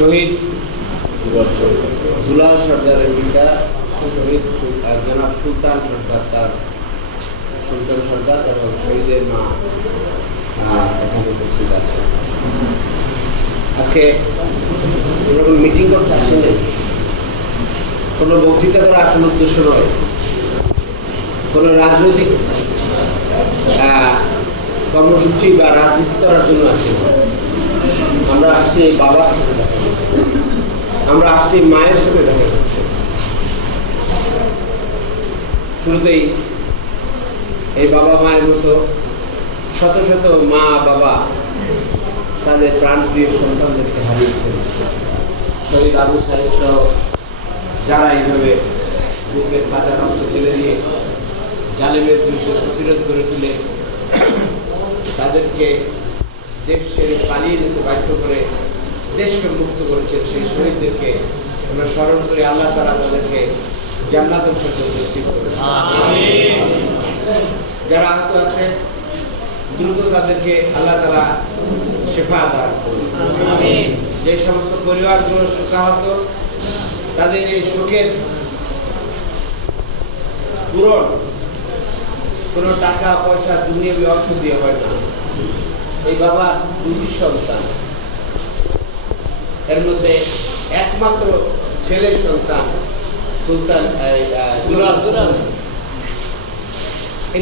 শহীদ দুলাল সর্দারের পিতা শহীদ জনাব সুলতান সর্দার তার সুলতান সর্দার এবং শহীদের মা এখানে উপস্থিত আছে। আজকে এরকম মিটিং করতে আসেনি। কোনো বক্তৃতা করা আসল উদ্দেশ্য নয়। কোনো রাজনৈতিক কর্মসূচি বা রাজনীতি করার জন্য আসি না। আমরা আসছি এই বাবার সাথে দেখা করতে। আমরা আসছি মায়ের সাথে দেখা করতে। শুরুতেই এই বাবা মায়ের মতো শত শত মা বাবা তাদের প্রাণপ্রিয় সন্তানদেরকে হারিয়েছেন শহীদ আবু সাহেব সহ যারা এইভাবে বুকের কাঁচা রক্ত ফেলে দিয়ে জালেমের বিরুদ্ধে প্রতিরোধ করে তুলে তাদেরকে দেশ ছেড়ে পালিয়ে যেতে বাধ্য করে দেশকে মুক্ত করেছেন সেই শহীদদেরকে আমরা স্মরণ করে আল্লাহ তারা তাদেরকে জান্নাতের করেন যারা আহত আছে দ্রুত তাদেরকে আল্লাহ তালা শেফা দান করুন। যে সমস্ত পরিবারগুলো শোকাহত তাদের এই শোকের পূরণ কোনো টাকা পয়সা দুনিয়াবি অর্থ দিয়ে হয় না। এই বাবা দুটি সন্তান। এর মধ্যে একমাত্র ছেলে সন্তান সুলতান এই,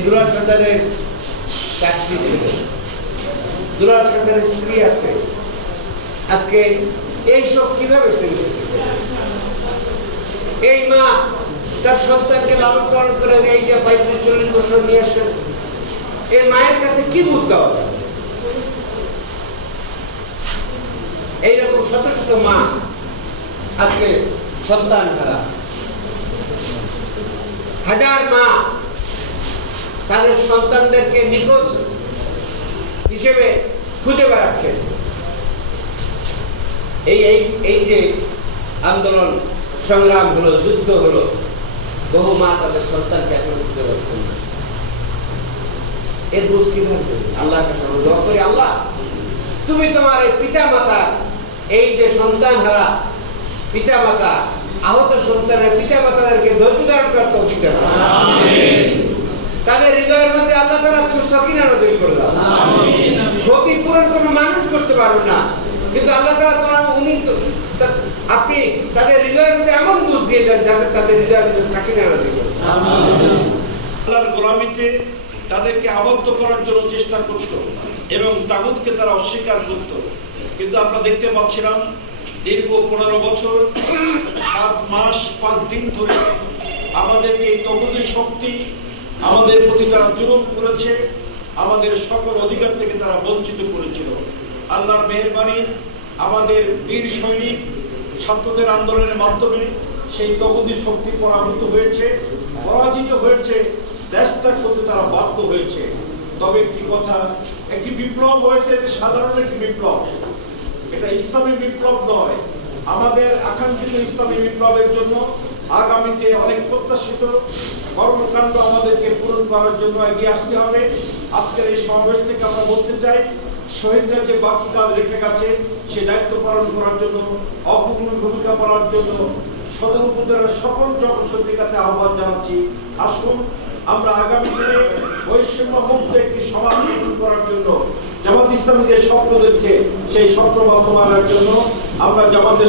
দুলাল সন্তানের চাকরি ছিল। স্ত্রী আছে। আজকে এই সব কীভাবে এই মা তার সন্তানকে লালন পালন করে এই যে পঁয়ত্রিশ চল্লিশ বছর নিয়ে আসেন এই মায়ের কাছে কি বুঝতে হবে? এইরকম শত শত মা আজকে সন্তান হারা হাজার মা তাদের সন্তানদেরকে নিখোঁজ হিসেবে খুঁজে বেড়াচ্ছেন এই এই এই যে আন্দোলন, সংগ্রাম হলো, যুদ্ধ হলো, বহু মা তাদের সন্তানকে এখন খুঁজে পাচ্ছেন না। এর বুঝ কীভাবে? দেবে? আল্লাহর কাছে আমরা দোয়া করি, আল্লাহ, তুমি তোমার এই পিতা মাতা এই যে সন্তান হারা পিতা মাতা আহত সন্তানের পিতা মাতাদেরকে ধৈর্য ধারণ করতে দাও। তাদের হৃদয়ের মধ্যে আল্লাহ তাআলা তুমি সকিনা নজর করে দাও। ক্ষতিপূরণ কোনো মানুষ করতে পারবে না। কিন্তু আল্লাহ তাআলা তোমার উনি আপনি তাদের হৃদয়ের মধ্যে এমন বুঝ দিয়ে দেন যাতে তাদের হৃদয়ের মধ্যে সাকিনা নজর করে আল্লাহর গোলামিতে তাদেরকে আবদ্ধ করার জন্য চেষ্টা করত এবং তাগুতকে তারা অস্বীকার করত। কিন্তু আমরা দেখতে পাচ্ছিলাম দীর্ঘ পনেরো বছর, সাত মাস, পাঁচ দিন ধরে আমাদেরকে এই তগুদের শক্তি আমাদের প্রতি তারা জুলুম করেছে, আমাদের সকল অধিকার থেকে তারা বঞ্চিত করেছিল। আল্লাহর মেহরবানি আমাদের বীর সৈনিক, ছাত্রদের আন্দোলনের মাধ্যমে সেই তগুদি শক্তি পরাভূত হয়েছে, পরাজিত হয়েছে, দেশ করতে তারা বাধ্য হয়েছে। তবে একটি কথা, একটি বিপ্লব হয়েছে সাধারণ একটি বিপ্লব। এটা ইসলামী বিপ্লব নয়। আমাদের আকাঙ্ক্ষিত ইসলামী বিপ্লবের জন্য আগামীতে অনেক প্রত্যাশিত কর্মকাণ্ড আমাদেরকে পূরণ করার জন্য এগিয়ে আসতে হবে। আজকের এই সমাবেশ থেকে আমরা বলতে চাই, শহীদদের যে বাকি কাজ রেখে গেছে, সে দায়িত্ব পালন করার জন্য অগ্রণী ভূমিকা পালন জন্য সদর উপজেলার সকল জনশক্তির কাছে আহ্বান জানাচ্ছি। আসুন আমরা আগামী দিনে বৈষম্য মুক্ত একটি সমাজ গঠন করার জন্য জামাত ইসলামী যে স্বপ্ন রয়েছে সেই স্বপ্ন বাস্তবায়নের জন্য আমরা জামাতের